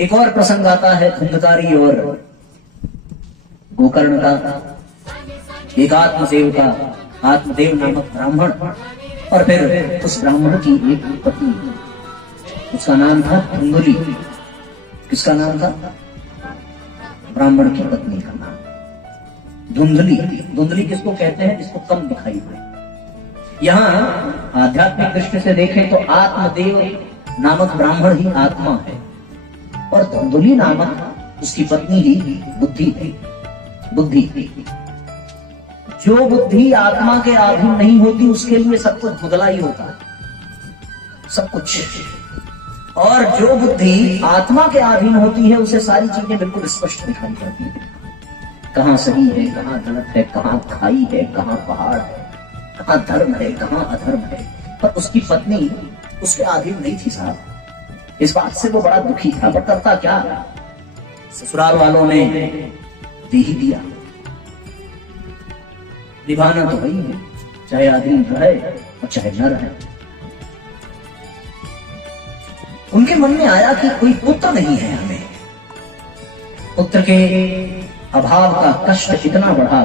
एक और प्रसंग आता है धुंधकारी और गोकर्ण का। एक आत्मदेव नामक ब्राह्मण और फिर उस ब्राह्मण की एक पत्नी, उसका नाम था धुंधली। किसका नाम था? ब्राह्मण की पत्नी का नाम धुंधली। धुंधली किसको कहते हैं? जिसको कम दिखाई पड़े। यहाँ आध्यात्मिक दृष्टि से देखें तो आत्मदेव नामक ब्राह्मण ही आत्मा है और धुंधली नामक उसकी पत्नी ही बुद्धि है। बुद्धि, जो बुद्धि आत्मा के अधीन नहीं होती उसके लिए सब कुछ धुंधला ही होता है, सब कुछ। और जो बुद्धि आत्मा के अधीन होती है उसे सारी चीजें बिल्कुल स्पष्ट दिखाई पड़ती है। कहाँ सही है, कहाँ गलत है, कहाँ खाई है, कहाँ पहाड़ है, कहाँ धर्म है, कहाँ अधर्म है। पर उसकी पत्नी उसके अधीन नहीं थी साहब। इस बात से वो बड़ा दुखी था, पर करता क्या? ससुराल वालों ने दे ही दिया। निभाना तो वही है, चाहे अधीन रहे और चाहे न रहे। उनके मन में आया कि कोई पुत्र नहीं है हमें। पुत्र के अभाव का कष्ट इतना बढ़ा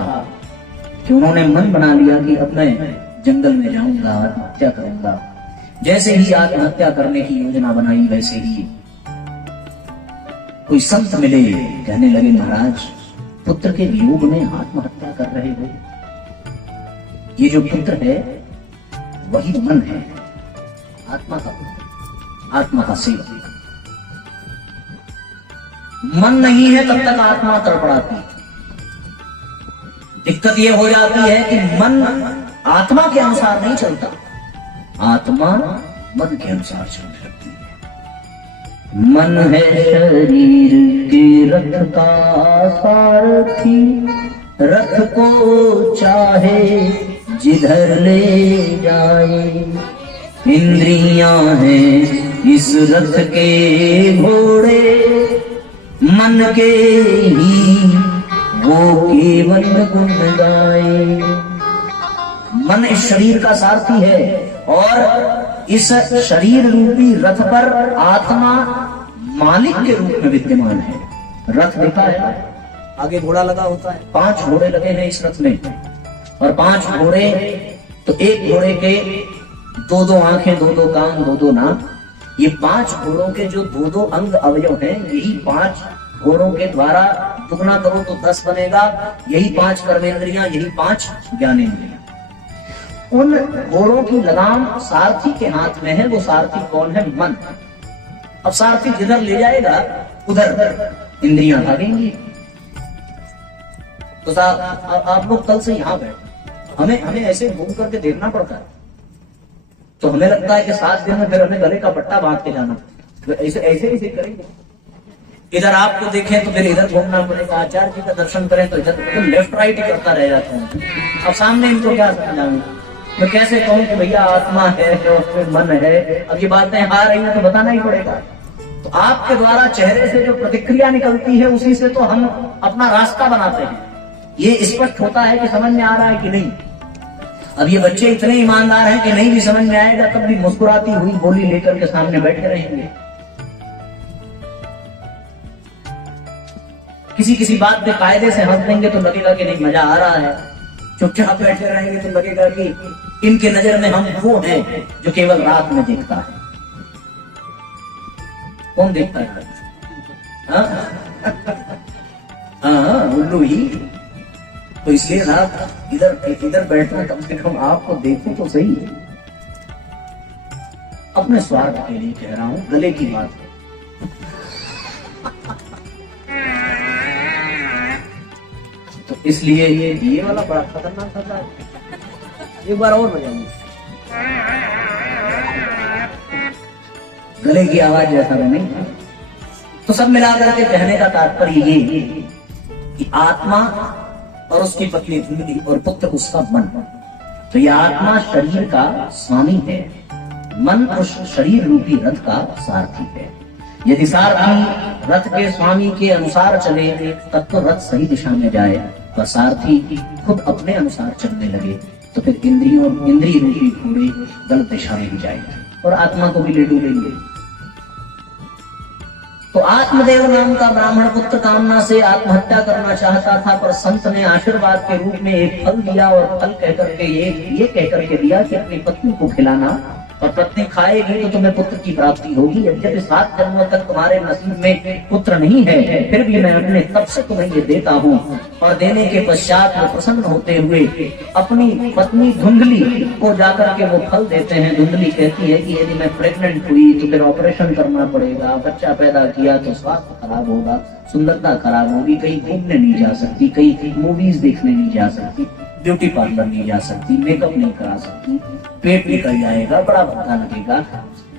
कि उन्होंने मन बना लिया कि अब मैं जंगल में जाऊंगा, आत्महत्या करूंगा। जैसे ही आत्महत्या करने की योजना बनाई वैसे ही कोई संत मिले, कहने लगे महाराज पुत्र के वियोग में आत्महत्या कर रहे हो। ये जो पुत्र है वही मन है, आत्मा का पुत्र, आत्मा का सेवक। मन नहीं है तब तक आत्मा तड़पड़ाती है। दिक्कत यह हो जाती है कि मन आत्मा के अनुसार नहीं चलता, आत्मा मन के अनुसार चलने लगती है। मन है शरीर के रथ का सारथी, रथ को चाहे जिधर ले जाए। इंद्रियां हैं इस रथ के घोड़े, मन के ही वो केवल गुण गाए। मन इस शरीर का सारथी है और इस शरीर रूपी रथ पर आत्मा मालिक के रूप में विद्यमान है। रथ देखा है, आगे घोड़ा लगा होता है, 5 घोड़े लगे हैं इस रथ में। और 5 घोड़े तो एक घोड़े के 2-2 आंखें, 2-2 कान, 2-2 नाक। ये 5 घोड़ों के जो 2-2 अंग अवयव हैं, यही 5 घोड़ों के द्वारा दुगना करो तो 10 बनेगा। यही 5 कर्मेंद्रियां, यही 5 ज्ञानेंद्रियां। उन घोड़ों की लगाम सारथी के हाथ में है। वो सारथी कौन है? मन। अब सारथी जिधर ले जाएगा उधर इंद्रियां भागेंगी। तो साहब आप लोग कल से यहाँ बैठे, हमें ऐसे घूम करके देखना पड़ता है। तो हमें लगता है कि 7 दिन में फिर हमें गले का पट्टा बांध के जाना, तो ऐसे करेंगे। इधर आपको देखें तो फिर इधर घूमना पड़ेगा, आचार्य जी का दर्शन करें तो इधर तो लेफ्ट राइट ही करता रह जाता हूँ। अब सामने इनको क्या समझाऊं, मैं कैसे कहूँ कि भैया आत्मा है और मन है। अब ये बातें आ रही हैं तो बताना ही पड़ेगा। तो आपके द्वारा चेहरे से जो प्रतिक्रिया निकलती है उसी से तो हम अपना रास्ता बनाते हैं। ये स्पष्ट होता है कि समझ में आ रहा है कि नहीं। अब ये बच्चे इतने ईमानदार हैं कि नहीं भी समझ में आएगा तब भी मुस्कुराती हुई बोली लेकर के सामने बैठे रहेंगे। किसी बात पे कायदे से हंस देंगे तो लगेगा कि नहीं मजा आ रहा है। चुपचाप बैठे रहेंगे तो लगेगा कि इनके नजर में हम वो हैं जो केवल रात में देखता है। कौन देखता है? हाँ, उल्लू ही। तो इसलिए रात इधर बैठना, कम से कम आपको देखो तो सही। अपने स्वार्थ के लिए कह रहा हूं, गले की बात। तो इसलिए ये वाला बड़ा खतरनाक था। एक बार और बजाऊंगी, गले की आवाज जैसा नहीं। तो सब मिलाकर के कहने का तात्पर्य ये कि आत्मा और उसकी पत्नी धुंधली और पुत्र उसका मन। तो यह आत्मा शरीर का स्वामी है, मन उस शरीर रूपी रथ का सारथी है। यदि सारथी रथ के स्वामी के अनुसार चले तब तो रथ सही दिशा में जाए, और सारथी खुद अपने अनुसार चलने लगे तो फिर इंद्रिय रूपी घोड़े गलत दिशा में ही जाएंगे और आत्मा को भी ले डूबेंगे। तो आत्मदेव नाम का ब्राह्मण पुत्र कामना से आत्महत्या करना चाहता था, पर संत ने आशीर्वाद के रूप में एक फल दिया, और फल कहकर के ये कहकर के दिया कि अपनी पत्नी को खिलाना, और पत्नी खाएगी तो तुम्हें पुत्र की प्राप्ति होगी। यद्यपि 7 जन्मों तक तुम्हारे नसीब में पुत्र नहीं है, फिर भी मैं अपने तब से तुम्हें ये देता हूँ। और देने के पश्चात वो प्रसन्न होते हुए अपनी पत्नी धुंधली को जाकर के वो फल देते हैं। धुंधली कहती है कि यदि मैं प्रेग्नेंट हुई तो फिर ऑपरेशन करना पड़ेगा, बच्चा पैदा किया तो स्वास्थ्य खराब होगा, सुंदरता खराब होगी, कहीं घूमने नहीं जा सकती, कहीं मूवीज देखने नहीं जा सकती, ब्यूटी पार्लर नहीं जा सकती, मेकअप नहीं करा सकती, पेट निकल जाएगा, बड़ा भद्दा लगेगा,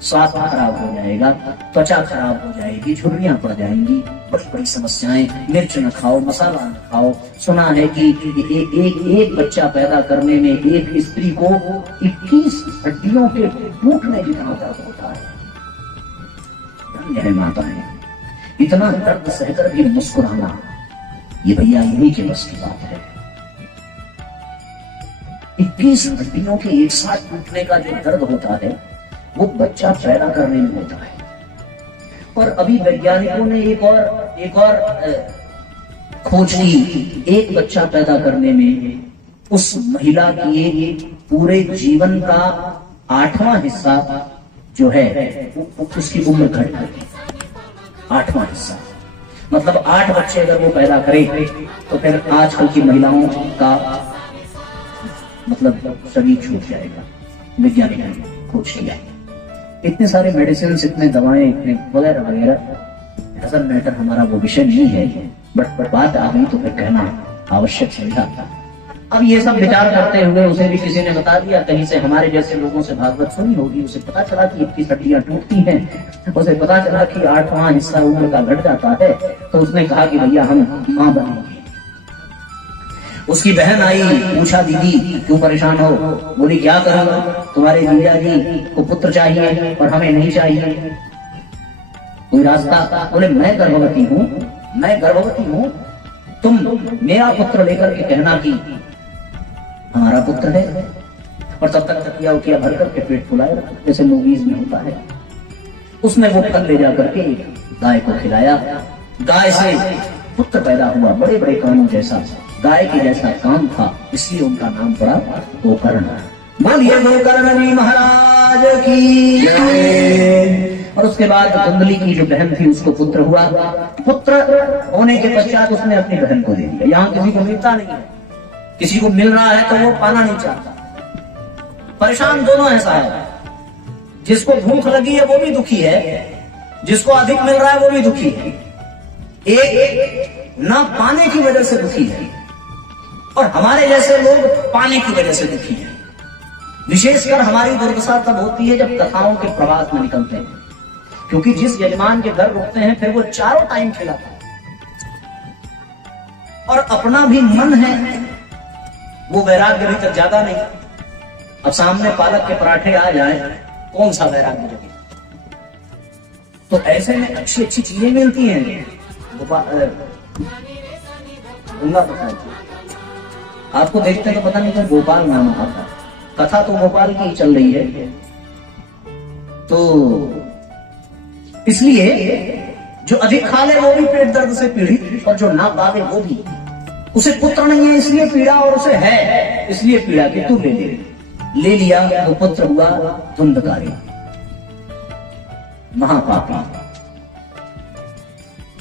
स्वास्थ्य खराब हो जाएगा, त्वचा खराब हो जाएगी, झुर्रियां पड़ जाएंगी, बड़ी बड़ी समस्याएं। मिर्च न खाओ, मसाला न खाओ। सुना है कि एक बच्चा पैदा करने में एक स्त्री को 21 हड्डियों के टूटने जितना दर्द होता है। धन्य है माताएं, इतना दर्द सहकर भी मुस्कुराना, ये भैया इन्हीं के बस की बात है। 21 हड्डियों के एक साथ टूटने का जो दर्द होता है वो बच्चा पैदा करने में होता है। और अभी वैज्ञानिकों ने एक और खोज की। एक बच्चा पैदा करने में उस महिला की पूरे जीवन का 8वां हिस्सा जो है उसकी उम्र घट जाती है। 8वां हिस्सा मतलब 8 बच्चे अगर वो पैदा करे तो फिर आजकल की महिलाओं का मतलब शरीर छूट जाएगा। वैज्ञानिक ने खोज किया। इतने सारे मेडिसिन, इतने दवाएं, इतने वगैरह वगैरह, डजंट मैटर, हमारा वो विषय नहीं है। बट बात आ गई तो फिर कहना आवश्यक समझा। अब ये सब विचार करते हुए उसे भी किसी ने बता दिया, कहीं से हमारे जैसे लोगों से भागवत सुनी होगी, उसे पता चला कि 21 हड्डियां टूटती हैं, उसे पता चला कि 8वां हिस्सा उम्र का घट जाता है। तो उसने कहा कि भैया हम मां बनेंगे। उसकी बहन आई, पूछा दीदी क्यों परेशान हो? बोली क्या करूं, तुम्हारे जीजा जी को पुत्र चाहिए और हमें नहीं चाहिए, कोई रास्ता? बोले मैं गर्भवती हूँ, तुम मेरा पुत्र लेकर के कहना कि हमारा पुत्र है। और तब तक तकिया उकिया भर करके पेट फुलाए रखा, जैसे मूवीज में होता है। उसने वो फल ले जाकर के एक गाय को खिलाया। गाय से पुत्र पैदा हुआ, बड़े बड़े कानों जैसा, गाय के जैसा काम था, इसलिए उनका नाम पड़ा गोकर्ण। बोलिए गोकर्ण जी महाराज की। और उसके बाद कुंडली की जो बहन थी उसको पुत्र हुआ। पुत्र होने के पश्चात उसने अपनी बहन को दे दिया। यहाँ किसी को मिलता नहीं है, किसी को मिल रहा है तो वो पाना नहीं चाहता। परेशान दोनों ऐसा है, जिसको भूख लगी है वो भी दुखी है, जिसको अधिक मिल रहा है वो भी दुखी है। एक ना पाने की वजह से दुखी है और हमारे जैसे लोग पाने की वजह से दुखी है। विशेषकर हमारी दुर्दशा तब होती है जब कथाओं के प्रवास में निकलते हैं, क्योंकि जिस यजमान के घर रुकते हैं फिर वो चारों टाइम खिलाता है और अपना भी मन है, वो वैराग्य भी तक ज्यादा नहीं। अब सामने पालक के पराठे आ जाए, कौन सा वैराग्य जगे? तो ऐसे में अच्छी अच्छी चीजें मिलती हैं। आपको देखते तो पता नहीं था गोपाल नाम आता, कथा तो गोपाल की चल रही है। तो इसलिए जो अधिक खा ले वो भी पेट दर्द से पीड़ित, और जो ना पावे वो भी। उसे पुत्र नहीं है इसलिए पीड़ा, और उसे है इसलिए पीड़ा कि तू ले लिया। वो पुत्र हुआ धुंधकारी, महापापी,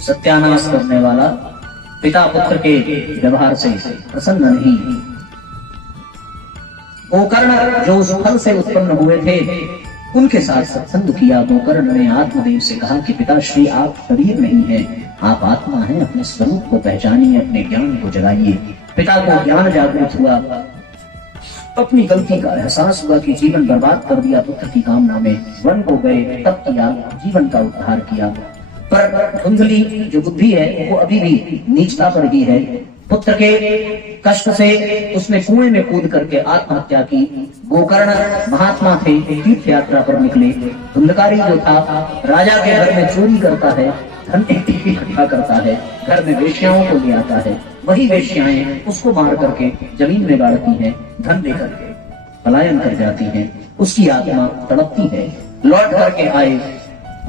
सत्यानाश करने वाला, पिता पुत्र के व्यवहार से प्रसन्न नहीं। गोकर्ण जो उस फल से उत्पन्न हुए थे उनके साथ सत्संग किया। गोकर्ण ने आत्मदेव से कहा कि पिताश्री आप शरीर नहीं है, आप आत्मा हैं, अपने स्वरूप को पहचानिए, अपने ज्ञान को जगाइए। पिता को ज्ञान जागृत हुआ, अपनी गलती का एहसास हुआ कि जीवन बर्बाद कर दिया, पुत्र की कामना में वन को गए, तब किया, जीवन का उद्धार किया। पर धुंधली जो बुद्धि है वो अभी भी नीचता पर ही है। पुत्र के कष्ट से उसने कुएं में कूद करके आत्महत्या की। गोकर्ण महात्मा थे, तीर्थ यात्रा पर निकले। धुंधकारी जो था राजा के घर में चोरी करता है, धन इकट्ठा करता है, घर में वेश्याओं को ले आता है, वही वेश्याएं उसको मार करके जमीन में गाड़ती हैं, धन लेकर के पलायन कर जाती हैं। उसकी आत्मा तड़पती है। लौट करके आए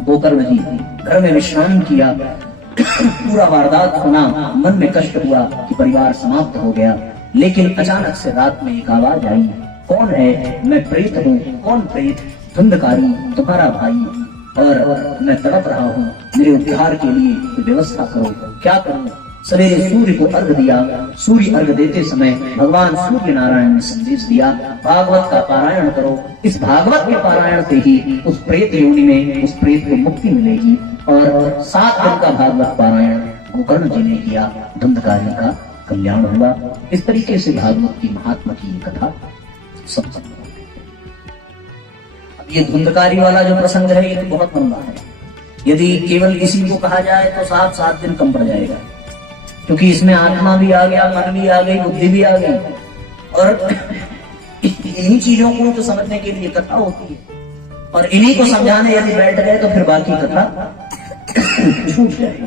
गोकर्ण जी घर में विश्राम किया। पूरा वारदात सुना, मन में कष्ट हुआ कि परिवार समाप्त हो गया। लेकिन अचानक से रात में एक आवाज आई, कौन है? मैं प्रेत हूँ। कौन प्रेत? धुंधकारी, तुम्हारा भाई, और मैं तड़प रहा हूँ, मेरे उद्धार के लिए व्यवस्था करो। क्या करूँ? सवेरे सूर्य को अर्घ दिया। सूर्य अर्घ देते समय भगवान सूर्य नारायण ने संदेश दिया, भागवत का पारायण करो। इस भागवत के पारायण से ही उस प्रेत योनि में उस प्रेत को मुक्ति मिलेगी। और 7 दिन का भागवत पारायण गोकर्ण जी ने किया, धुंधकारी का कल्याण हुआ। इस तरीके से भागवत की महात्मा की कथा संपन्न हो गई। अब ये धुंधकारी वाला जो प्रसंग है ये तो बहुत लंबा है। यदि केवल इसी को कहा जाए तो 7 दिन कम पड़ जाएगा, क्योंकि इसमें आत्मा भी आ गया, मन भी आ गई, बुद्धि भी आ गई। और इन्हीं चीजों को तो समझने के लिए कथा होती है, और इन्हीं को समझाने यदि बैठ गए तो फिर बाकी कथा छूट जाएगी।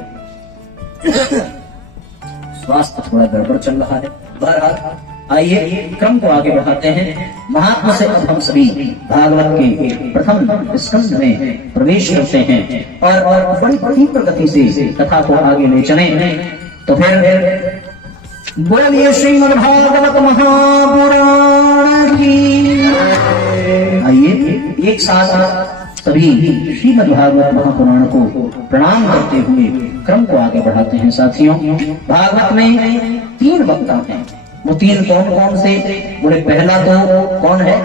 स्वास्थ्य थोड़ा गड़बड़ चल रहा है। बहरहाल आइए क्रम को आगे बढ़ाते हैं। महात्मा से अब हम सभी भागवत के प्रथम स्कंद में प्रवेश करते हैं और बड़ी तीव्र गति से कथा को आगे ले चले। तो फिर बोलिए श्रीमद् भागवत महापुराण की। आइए एक साथ सभी श्रीमद् भागवत महापुराण को प्रणाम करते हुए क्रम को आगे बढ़ाते हैं। साथियों, भागवत में 3 वक्ता हैं। वो 3 कौन कौन से? बोले पहला तो कौन है?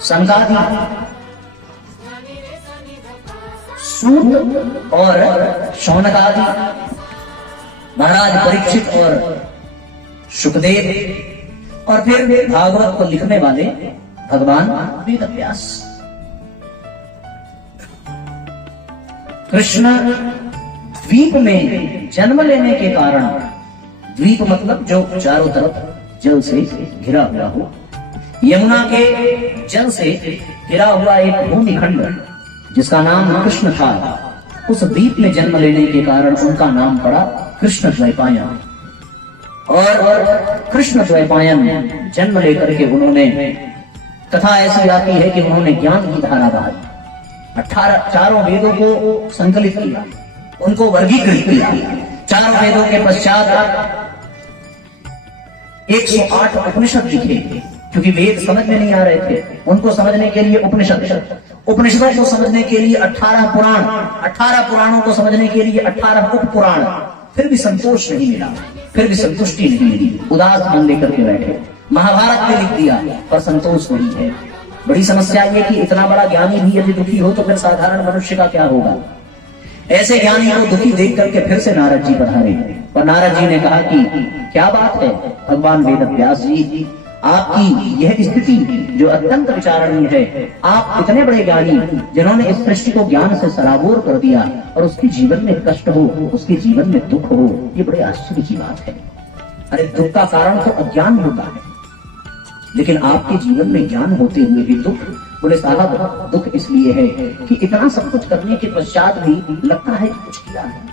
सनकादि, सूत और शौनकादि, महाराज परीक्षित और शुकदेव, और फिर भागवत को लिखने वाले भगवान वेद व्यास। कृष्ण द्वीप में जन्म लेने के कारण, द्वीप मतलब जो चारों तरफ जल से घिरा हुआ हो, यमुना के जल से घिरा हुआ एक भूमिखंड जिसका नाम कृष्ण था, उस द्वीप में जन्म लेने के कारण उनका नाम पड़ा कृष्ण द्वैपायन। और कृष्ण द्वैपायन जन्म लेकर के उन्होंने, कथा ऐसी आती है कि उन्होंने ज्ञान की धारा बहाई, 18 चारों वेदों को संकलित किया, उनको वर्गीकृत किया। 4 वेदों के पश्चात 108 उपनिषद लिखे, क्योंकि वेद समझ में नहीं आ रहे थे, उनको समझने के लिए उपनिषदों को समझने के लिए 18 पुराण, 18 पुराणों को समझने के लिए 18 उप पुराण। फिर भी संतोष नहीं मिला, फिर भी संतुष्टि नहीं मिली, उदास मन लेकर के बैठे। महाभारत में लिख दिया पर संतोष नहीं है। बड़ी समस्या ये कि इतना बड़ा ज्ञानी भी यदि दुखी हो तो फिर साधारण मनुष्य का क्या होगा। ऐसे ज्ञानी को दुखी देख करके फिर से नारद जी पधारे, पर नारद जी ने कहा कि क्या बात है भगवान वेद व्यास जी, आपकी यह स्थिति जो अत्यंत विचारणीय है, आप इतने बड़े ज्ञानी जिन्होंने इस सृष्टि को ज्ञान से सराबोर कर दिया और उसके जीवन में कष्ट हो, उसके जीवन में दुख हो, ये बड़े आश्चर्य की बात है। अरे दुख का कारण तो अज्ञान होता है, लेकिन आपके जीवन में ज्ञान होते हुए भी दुख। बोले साहब दुख इसलिए है कि इतना सब कुछ करने के पश्चात भी लगता है कि कुछ किया नहीं,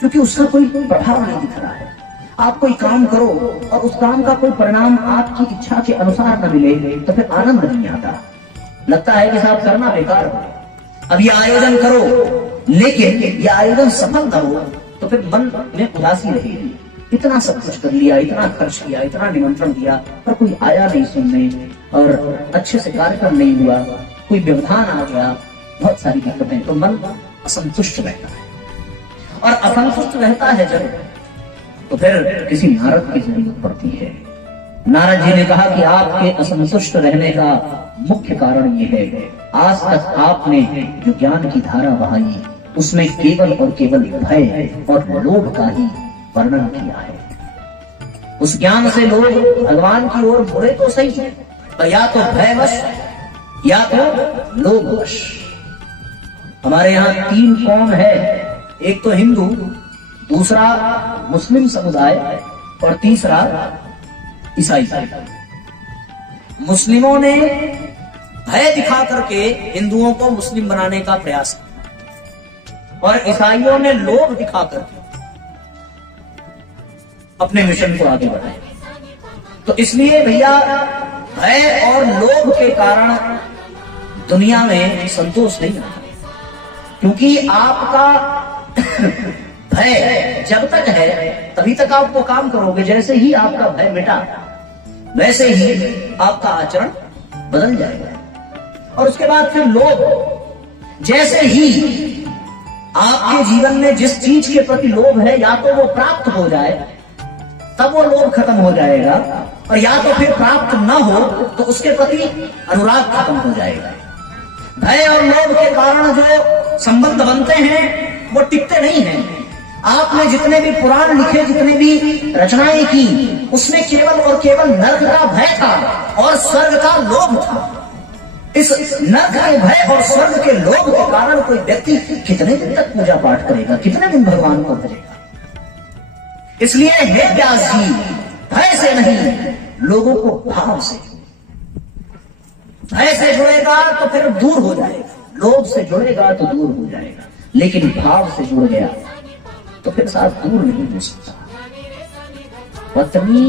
क्योंकि उसका कोई प्रभाव नहीं दिख रहा है। आप कोई काम करो और उस काम का कोई परिणाम आपकी इच्छा के अनुसार न मिले तो फिर आनंद नहीं आता, लगता है कि साहब करना बेकार हो। अब ये आयोजन करो लेकिन ये आयोजन सफल न हो तो फिर मन में उदासी रहेगी। इतना सब कुछ कर लिया, इतना खर्च किया, इतना निमंत्रण दिया, पर कोई आया नहीं सुनने और अच्छे से कार्यक्रम नहीं हुआ, कोई व्यवधान आ गया, बहुत सारी दिक्कतें, तो मन असंतुष्ट रहता है। और असंतुष्ट रहता है जब, तो फिर किसी नारद की जरूरत पड़ती है। नारद जी ने कहा कि आपके असंतुष्ट रहने का मुख्य कारण ये है, आज तक आपने जो ज्ञान की धारा बहाई उसमें केवल और केवल भय और लोभ का ही वर्णन किया है। उस ज्ञान से लोग भगवान की ओर मुड़े तो सही है, पर या तो भयवश या तो लोभवश। हमारे यहाँ 3 कौम है, एक तो हिंदू, दूसरा मुस्लिम समुदाय और तीसरा ईसाई। मुस्लिमों ने भय दिखा करके हिंदुओं को मुस्लिम बनाने का प्रयास किया और ईसाइयों ने लोभ दिखा करके अपने मिशन को आगे बढ़ाया। तो इसलिए भैया भय और लोभ के कारण दुनिया में संतोष नहीं आता, क्योंकि आपका भय जब तक है तभी तक आप वो काम करोगे। जैसे ही आपका भय मिटा वैसे ही आपका आचरण बदल जाएगा। और उसके बाद फिर लोभ, जैसे ही आपके जीवन में जिस चीज के प्रति लोभ है या तो वो प्राप्त हो जाए तब वो लोभ खत्म हो जाएगा, और या तो फिर प्राप्त ना हो तो उसके प्रति अनुराग खत्म हो जाएगा। भय और लोभ के कारण जो संबंध बनते हैं वो टिकते नहीं हैं। आपने जितने भी पुराण लिखे, जितने भी रचनाएं की, उसमें केवल और केवल नर्क का भय था और स्वर्ग का लोभ था। इस नर्क के भय और स्वर्ग के लोभ के कारण कोई व्यक्ति कितने दिन तक पूजा पाठ करेगा, कितने दिन भगवान को भजेगा। इसलिए हे व्यास जी, भय से नहीं, लोगों को भाव से, भय से जुड़ेगा तो फिर दूर हो जाएगा, लोभ से जुड़ेगा तो दूर हो जाएगा, लेकिन भाव से जुड़ गया तो फिर साथ दूर नहीं हो सकता। पत्नी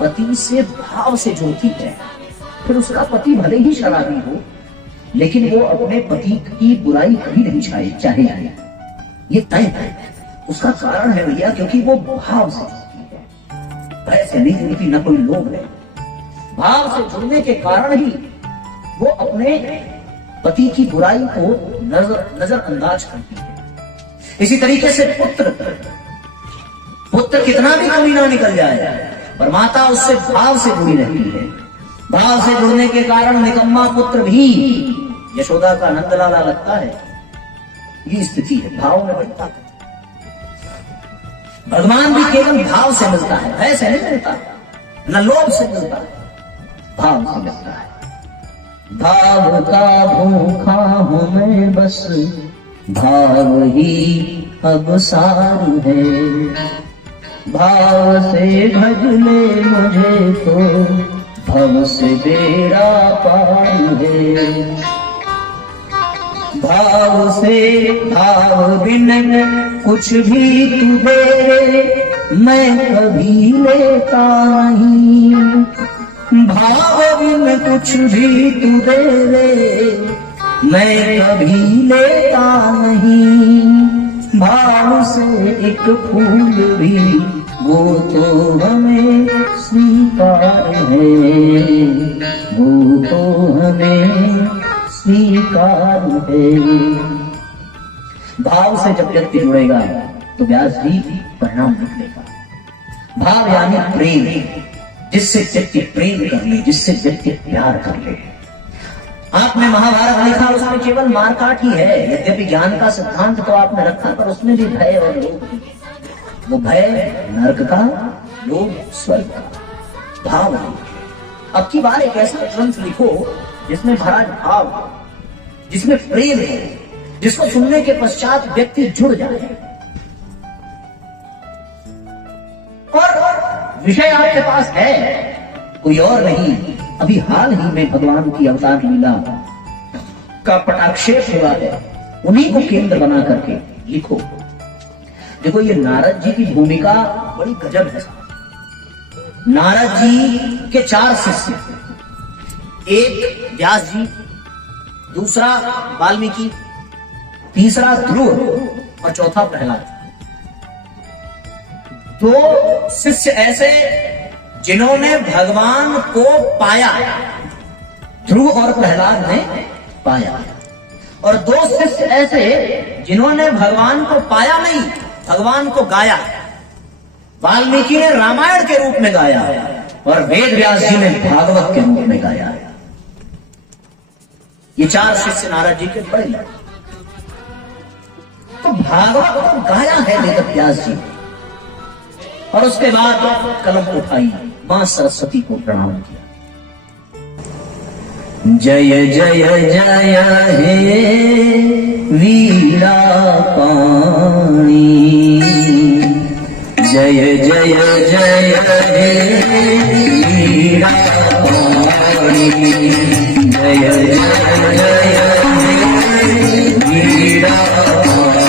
पति से भाव से जुड़ती है, फिर उसका पति भले ही शराबी हो लेकिन वो अपने पति की बुराई कभी नहीं चाहेगी, ये तय है। उसका कारण है भैया, क्योंकि वो भाव से जुड़ती है, भय से नहीं जुड़ती, न कोई लोभ है। भाव से जुड़ने के कारण ही वो अपने पति की बुराई को नजरअंदाज करती है। इसी तरीके से पुत्र कितना भी कमीना निकल जाए पर माता उससे भाव से जुड़ी रहती है। भाव से जुड़ने के कारण निकम्मा पुत्र भी यशोदा का नंदलाला लगता है। ये स्थिति है, भाव में बढ़ता है। भगवान भी केवल भाव से मिलता है, भय से नहीं मिलता, न लोभ से मिलता है, भाव से मिलता है। भाव का भूखा हूं मैं बस, भाव ही अब सार है। भाव से भज ले मुझे तो भव से बेड़ा पार है। भाव से भाव बिन कुछ भी तू दे मैं कभी लेता नहीं। भाव बिन कुछ भी तू दे मैं कभी लेता नहीं। भाव से एक फूल भी वो तो हमें स्वीकार है, वो तो हमें स्वीकार है। भाव से जब व्यक्ति जुड़ेगा तो व्यास जी परिणाम निकलेगा। भाव यानी प्रेम, जिससे व्यक्ति प्रेम कर ले, जिससे व्यक्ति प्यार कर ले। आपने महाभारत लिखा, उसमें केवल मारकाट ही है। यद्यपि ज्ञान का सिद्धांत तो आपने रखा, पर उसमें भी भय और लोभ। वो भय नरक का, लोभ स्वर्ग का। भाव अब की बार एक ऐसा ग्रंथ लिखो जिसमें महाराज भाव, जिसमें प्रेम है, जिसको सुनने के पश्चात व्यक्ति जुड़ जाए। और विषय आपके पास है, कोई और नहीं। अभी हाल ही में भगवान की अवतार लीला का पटाक्षेप हुआ है, उन्हीं को केंद्र बना करके लिखो। देखो, ये नारद जी की भूमिका बड़ी गजब है। नारद जी के 4 शिष्य, एक व्यास जी, दूसरा वाल्मीकि, तीसरा ध्रुव और चौथा प्रहलाद। 2 शिष्य ऐसे जिन्होंने भगवान को पाया, ध्रुव और प्रहलाद ने पाया, और 2 शिष्य ऐसे जिन्होंने भगवान को पाया नहीं, भगवान को गाया। वाल्मीकि ने रामायण के रूप में गाया और वेद व्यास जी ने भागवत के रूप में गाया। ये 4 शिष्य नारद जी के बड़े लड़के। तो भागवत को गाया है वेद व्यास जी, और उसके बाद कलम उठाई, मां सरस्वती को प्रणाम किया। जय जय जय हे वीरा पाणी, जय जय जय हे वीरा पाणी, जय जय जय हे वीरा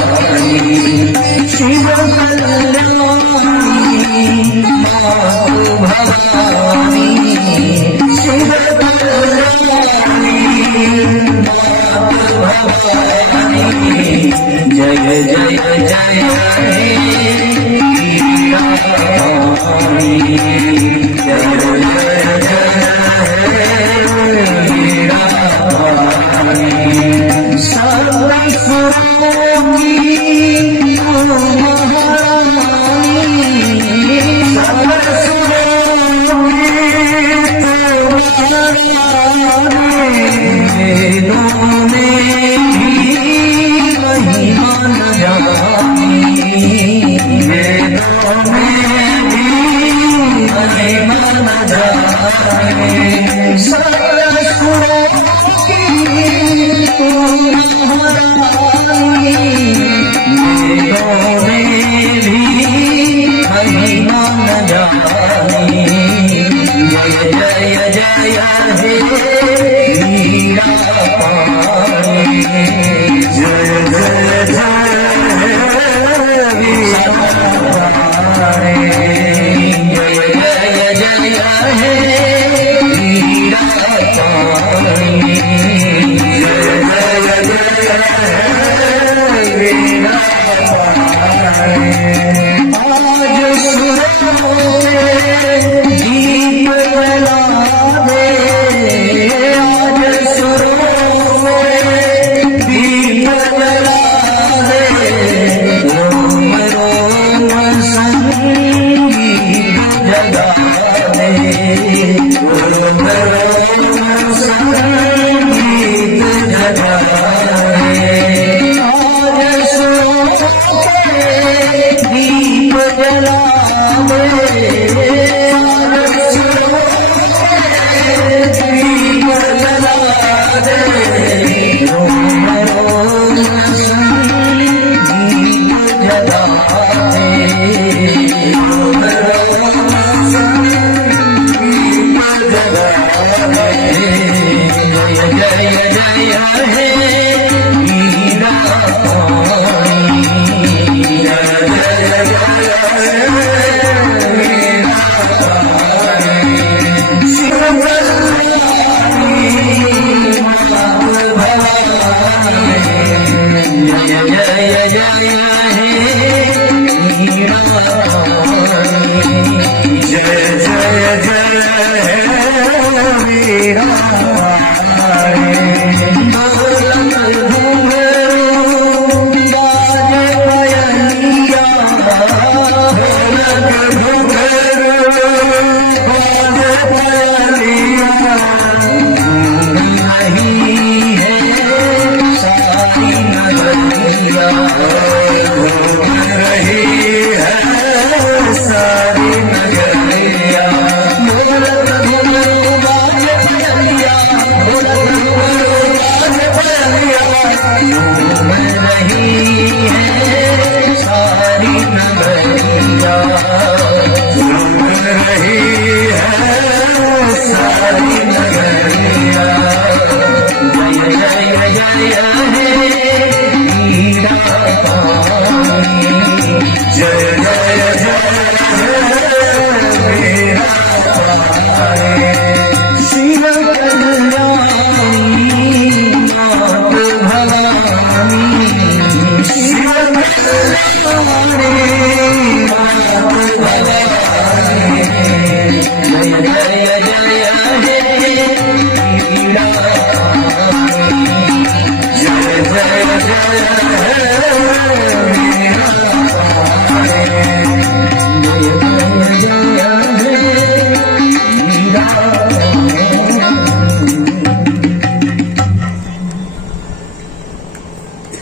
पाणी। शिव कल्याणी मातु भवानी, शिव कल्याणी जय जय जय हे हीरा पानी, जय जय जय हे हीरा पानी। सर्व सुरों की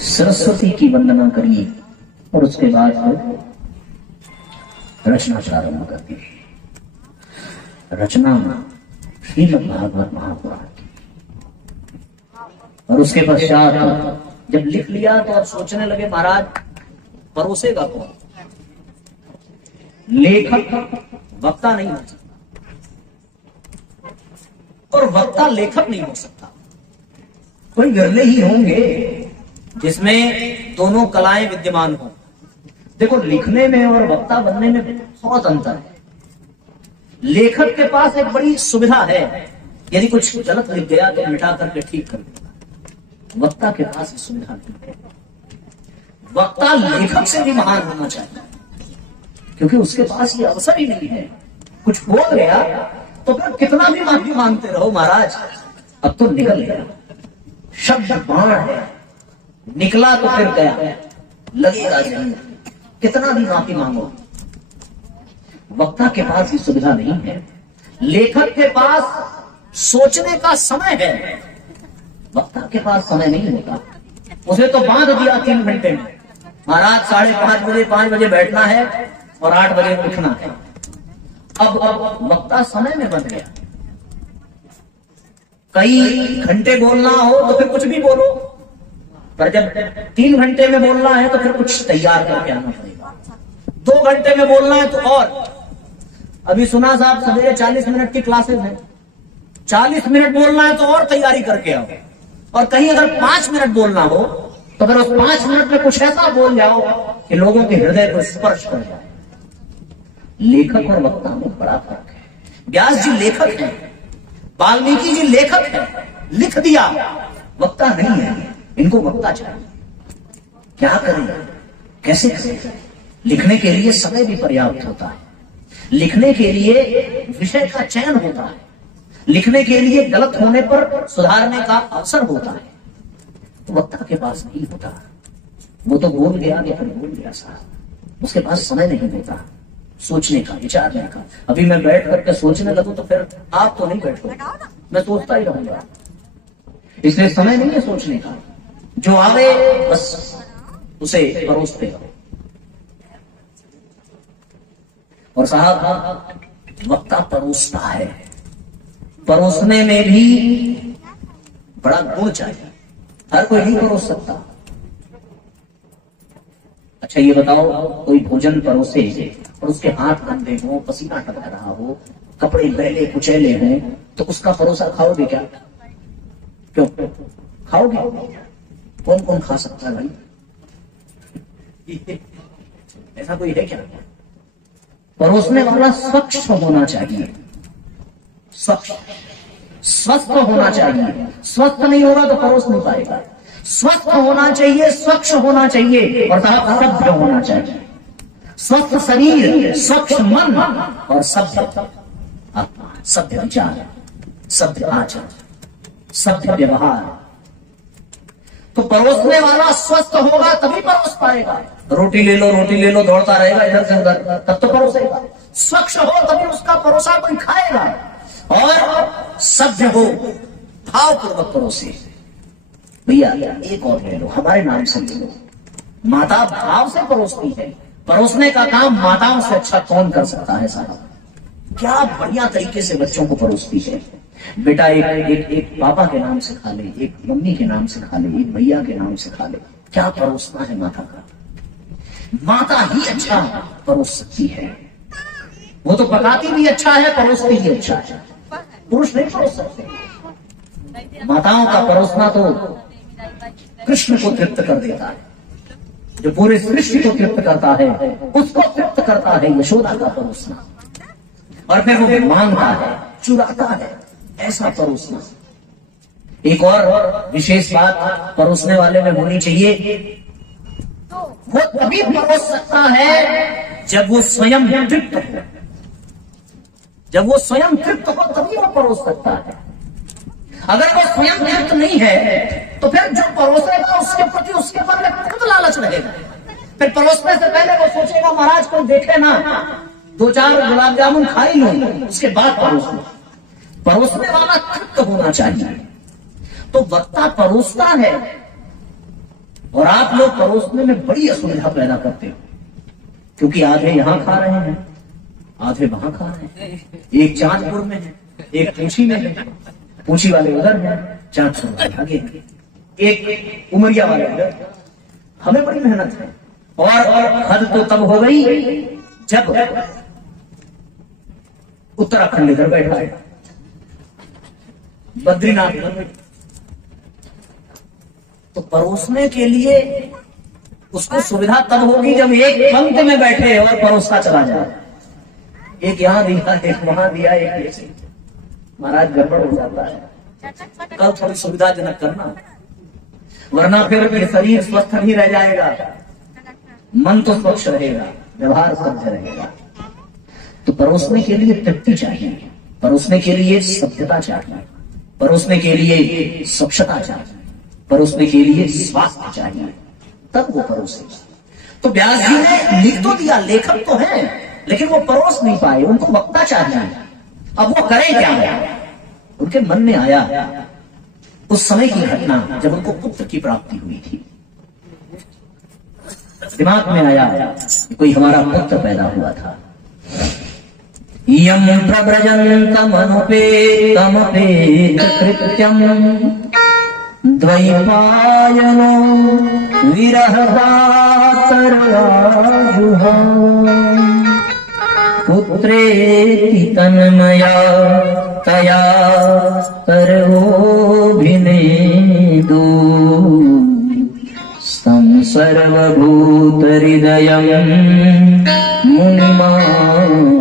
सरस्वती की वंदना करिए और उसके बाद रचना प्रारंभ करती है। रचना श्रीमद् भागवत महापुराण की, और उसके पश्चात जब लिख लिया तो आप सोचने लगे महाराज परोसेगा कौन? लेखक वक्ता नहीं हो सकता और वक्ता लेखक नहीं हो सकता। कोई विरले ही होंगे जिसमें दोनों कलाएं विद्यमान हो। देखो, लिखने में और वक्ता बनने में बहुत अंतर है। लेखक के पास एक बड़ी सुविधा है, यदि कुछ गलत लिख गया तो मिटा करके ठीक कर देगा। वक्ता के पास सुविधा नहीं है। वक्ता लेखक से भी महान होना चाहिए, क्योंकि उसके पास ये अवसर ही नहीं है। कुछ बोल गया तो फिर कितना भी माफी मांगते रहो, महाराज अब तो निकल गया, शब्द बाण है, निकला तो फिर गया, लगेगा नहीं, कितना भी माफी मांगो। वक्ता के पास ये सुविधा नहीं है। लेखक के पास सोचने का समय है, वक्ता के पास समय नहीं होता। उसे तो बांध दिया 3 घंटे में, महाराज 5:30 बजे 5 बजे बैठना है और 8 बजे उठना है। अब वक्ता समय में बंध गया। कई घंटे बोलना हो तो फिर कुछ भी बोलो, पर जब 3 घंटे में बोलना है तो फिर कुछ तैयार करके आना पड़ेगा। 2 घंटे में बोलना है तो और। अभी सुना साहब सवेरे 40 मिनट की क्लासेस है, 40 मिनट बोलना है तो और तैयारी करके आओ। और कहीं अगर 5 मिनट बोलना हो तो फिर उस 5 मिनट में कुछ ऐसा बोल जाओ कि लोगों के हृदय को स्पर्श कर जाए। लेखक और वक्ता में बड़ा फर्क है। व्यास जी लेखक है, वाल्मीकि जी लेखक है, लिख दिया, वक्ता नहीं है। इनको वक्ता चाहिए। क्या करें, कैसे करें? लिखने के लिए समय भी पर्याप्त होता है, लिखने के लिए विषय का चयन होता है, लिखने के लिए गलत होने पर सुधारने का अवसर होता है। तो वक्ता के पास नहीं होता। वो तो बोल गया लेकिन बोल गया साहब, उसके पास समय नहीं होता सोचने का, विचारने का। अभी मैं बैठ करके सोचने लगूं तो फिर आप तो नहीं बैठोगे, मैं सोचता ही रहूंगा। इसलिए समय नहीं है सोचने का। जो आवे बस उसे परोसते रहो। और साहब वक्ता परोसता है, परोसने में भी बड़ा गुण चाहिए, हर कोई नहीं परोस सकता। अच्छा ये बताओ, कोई भोजन परोसे और उसके हाथ गंदे हो, पसीना टपक रहा हो, कपड़े मैले कुचैले हों, तो उसका परोसा खाओगे क्या? क्यों खाओगे? कौन कौन खा सकता है भाई? ऐसा कोई है क्या? परोसने वाला स्वच्छ होना चाहिए, स्वच्छ स्वस्थ होना चाहिए। स्वस्थ नहीं होगा तो परोस नहीं पाएगा। स्वस्थ होना चाहिए, स्वच्छ होना चाहिए और सभ्य होना चाहिए। स्वस्थ शरीर, स्वच्छ मन और सभ्य आत्मा, सभ्य विचार, सभ्य आचरण, सभ्य व्यवहार। तो परोसने वाला स्वस्थ होगा तभी परोस पाएगा। रोटी ले लो दौड़ता रहेगा इधर से उधर, तब तो परोसेगा। स्वच्छ हो तभी उसका परोसा कोई खाएगा। और सभ्य हो, भावपूर्वक परोसे। भैया एक और ले लो, हमारे नाम से ले लो। माता भाव से परोसती है। परोसने का काम माताओं से अच्छा कौन कर सकता है साहब? क्या बढ़िया तरीके से बच्चों को परोसती है। बेटा एक पापा के नाम से खा ले, एक मम्मी के नाम से खा ले, एक भैया के नाम से खा ले। क्या परोसना है माता का? माता ही अच्छा परोस सकती है। वो तो पकाती भी अच्छा है, परोसती भी अच्छा है। पुरुष नहीं परोस सकते। माताओं का परोसना तो कृष्ण को तृप्त कर देता है। जो पूरे सृष्टि को तृप्त करता है उसको तृप्त करता है यशोदा का परोसना। और फिर वो मांगता है, चुराता है, ऐसा परोसना। एक और विशेष बात परोसने वाले में होनी चाहिए, वो तभी परोस सकता है जब वो स्वयं तृप्त हो। जब वो स्वयं तृप्त हो तभी वो परोस सकता है। अगर वो स्वयं तृप्त नहीं है तो फिर जो परोसेगा उसके प्रति उसके मन में खुद लालच रहेगा। फिर परोसने से पहले वो सोचेगा महाराज कोई देखे ना, 2-4 गुलाब जामुन खा ही लो, उसके बाद परोसना। परोसने वाला तृप्त होना चाहिए। तो वक्ता परोसता है और आप लोग परोसने में बड़ी असुविधा पैदा करते हो, क्योंकि आधे यहां खा रहे हैं, आधे वहां खा रहे हैं। एक चांदपुर में है, एक पूंछी में है, पूंछी वाले उधर है, चांदपुर वाले आगे है, एक उमरिया वाले उधर। हमें बड़ी मेहनत है। और हद तो तब हो गई जब उत्तराखंड इधर बैठा है, बद्रीनाथ इधर बैठा। तो परोसने के लिए उसको सुविधा तब होगी जब एक पंक्ति में बैठे और परोसता चला जाए। एक यहां दिया, एक वहां दिया, एक ऐसे, महाराज गड़बड़ हो जाता है। कल थोड़ी सुविधाजनक करना, वरना फिर ये शरीर स्वस्थ नहीं रह जाएगा। मन तो स्वच्छ रहेगा, व्यवहार सभ्य रहेगा। तो परोसने के लिए तृप्ति चाहिए, परोसने के लिए सभ्यता चाहिए, परोसने के लिए स्वच्छता चाहिए, परोसने के लिए स्वास्थ्य चाहिए, तब वो परोसेगा। तो व्यास जी ने लिख तो दिया, लेखक तो है, लेकिन वो परोस नहीं पाए, उनको वक्ता चाहिए। अब वो करें क्या? उनके मन में आया उस समय की घटना जब उनको पुत्र की प्राप्ति हुई थी। दिमाग में आया कोई हमारा पुत्र पैदा हुआ था। यम प्रव्रजन्तमनुपेतमपेत कृत्यम द्वैपायनो विरहकातराजुहा पुत्रेति तन्मया तया सर्वोऽभिनेदो सर्वभूतहृदयं मुनिमानतोऽपि